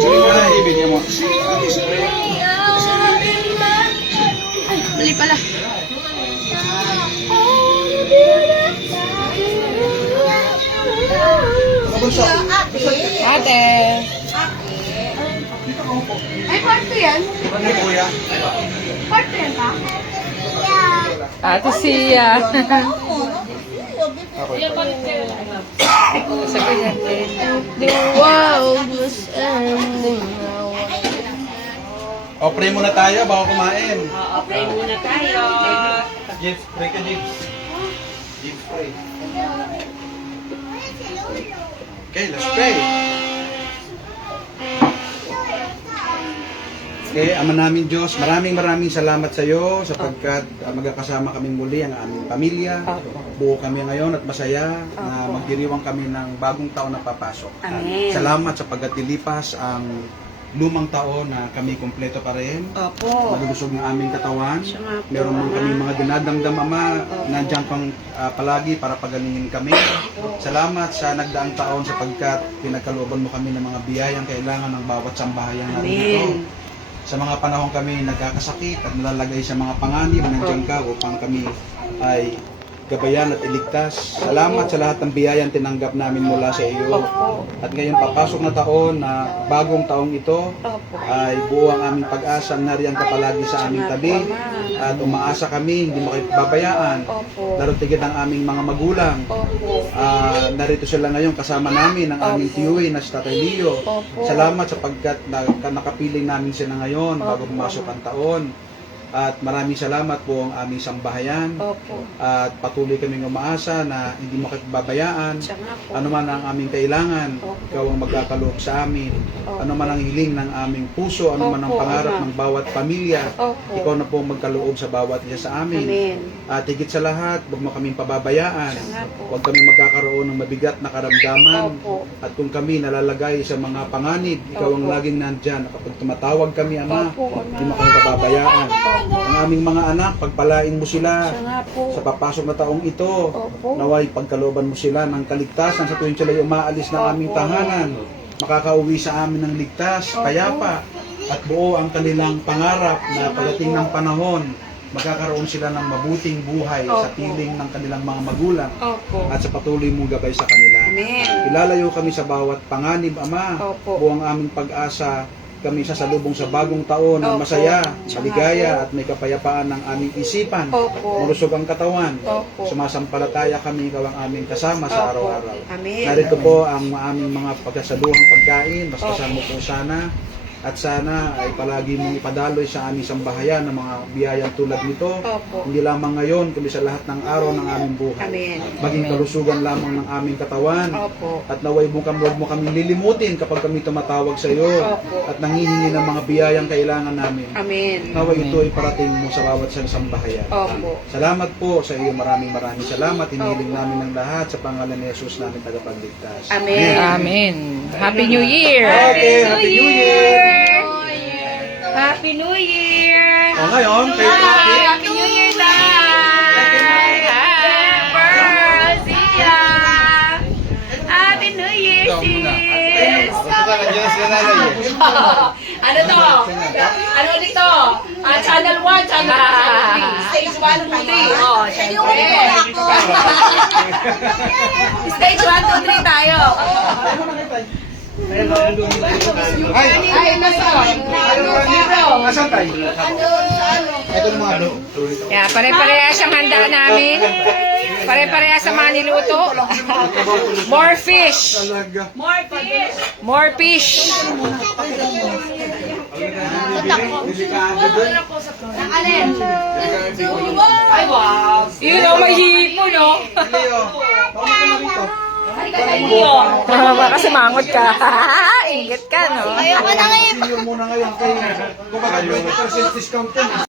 Ay, bigyan mo. Ay, mali pala. Ate. Ay, part 2 yan? Ano kuya? Part 2 yan ka? Ate Sia. The world was ending now. O, pray muna tayo bago kumain. Pray muna tayo. Jeff, pray ka, Jeff. Jeff, pray. Okay, let's pray. Okay, Ama namin Diyos, maraming salamat sa iyo sapagkat magkakasama kaming muli ang aming pamilya. Buo kami ngayon at masaya na magdiriwang kami ng bagong taon na papasok. Amen. Salamat sapagkat dilipas ang lumang taon na kami kumpleto pa rin. Opo. Malulusog ng aming katawan. Salamat po, Meron Ama. kami mga dinadamdam, Ama. Nandiyan kang palagi para pagalingin kami. Salamat sa nagdaang taon sapagkat pinagkalooban mo kami ng mga biyayang kailangan ng bawat sambahayan natin ito. Amen. Sa mga panahon kami nagkakasakit at nalalagay sa mga panganib, nandiyan ka upang kami ay gabayan at iligtas. Salamat sa lahat ng biyayang tinanggap namin mula sa iyo. At ngayon papasok na taon na bagong taong ito ay buo ang aming pag-asa. Nariyan ka palagi sa aming tabi at umaasa kami, hindi mo kayo babayaan. Darutigid ang aming mga magulang. Narito sila ngayon kasama namin ang aming tiyuhin na si Tatay Leo. Salamat sapagkat nakapiling namin sila ngayon bago pumasok ang taon. At maraming salamat po ang aming sambahayan. At patuloy kaming umaasa na hindi mo kayo babayaan. Ano man ang aming kailangan, ikaw ang magkakaloob sa amin. Ano man ang hiling ng aming puso, ano man ang pangarap ng bawat pamilya, ikaw na po ang magkaloob sa bawat isa sa amin. At higit sa lahat, huwag mo kaming pababayaan. Huwag kami magkakaroon ng mabigat na karamdaman. At kung kami nalalagay sa mga panganib, ikaw ang laging nandyan. Kapag tumatawag kami, Ama, hindi mo kami pababayaan. Ang aming mga anak, pagpalain mo sila sa papasok na taong ito. Naway pagkalooban mo sila ng kaligtasan sa tuwing sila umaalis ng aming tahanan. Makakauwi sa amin ng ligtas, payapa, at buo ang kanilang pangarap na pagdating ng panahon, magkakaroon sila ng mabuting buhay sa piling ng kanilang mga magulang at sa patuloy mong gabay sa kanila. Ilalayo kami sa bawat panganib, Ama. Buo ang aming pag-asa, kami sasalubong sa bagong taon ng masaya, maligaya at may kapayapaan ng aming isipan. Malusog ang katawan. Sumasampalataya kami, ikaw ang aming kasama sa araw-araw. Narito po ang aming mga pagkasaluhang pagkain. Bastasan mo po sana. At sana ay palagi mong ipadaloy sa aming sambahayan ng mga biyayang tulad nito. Hindi lamang ngayon, kundi sa lahat ng araw ng aming buhay. Maging kalusugan lamang ng aming katawan. At naway huwag mo kami lilimutin kapag kami tumatawag sa iyo. At nangihingi ng mga biyayang kailangan namin. Naway ito ay parating mo sa bawat sambahayan. Salamat po sa iyo. Maraming salamat. Hinihiling namin ng lahat sa pangalan ni Jesus namin tagapagligtas. Amen. Happy New Year! Okay, Happy New Year! Happy New Year! O ngayon, kayo po. Happy New Year, Day! Sia! Happy New Year, sis! Ano to? Ano ulit to? Channel 1, Channel 2, Stage 1, 2, 3. Oh, syempre. Stage 1, 2, 3 tayo. Ay, nasaan tayo? Ito ng mga ano? Yeah, pare-parehas ang handa namin. Pare-parehas sa mga niluto. More fish. Talaga. More fish. Alin? Ay, wow. Yun o, may hipo, no? Leo, baka mo rito. Baka sumangot ka. Inggit ka, no? Ayoko na ngayon. Senior muna ngayon. Kaya, kung baka 20% discount yan.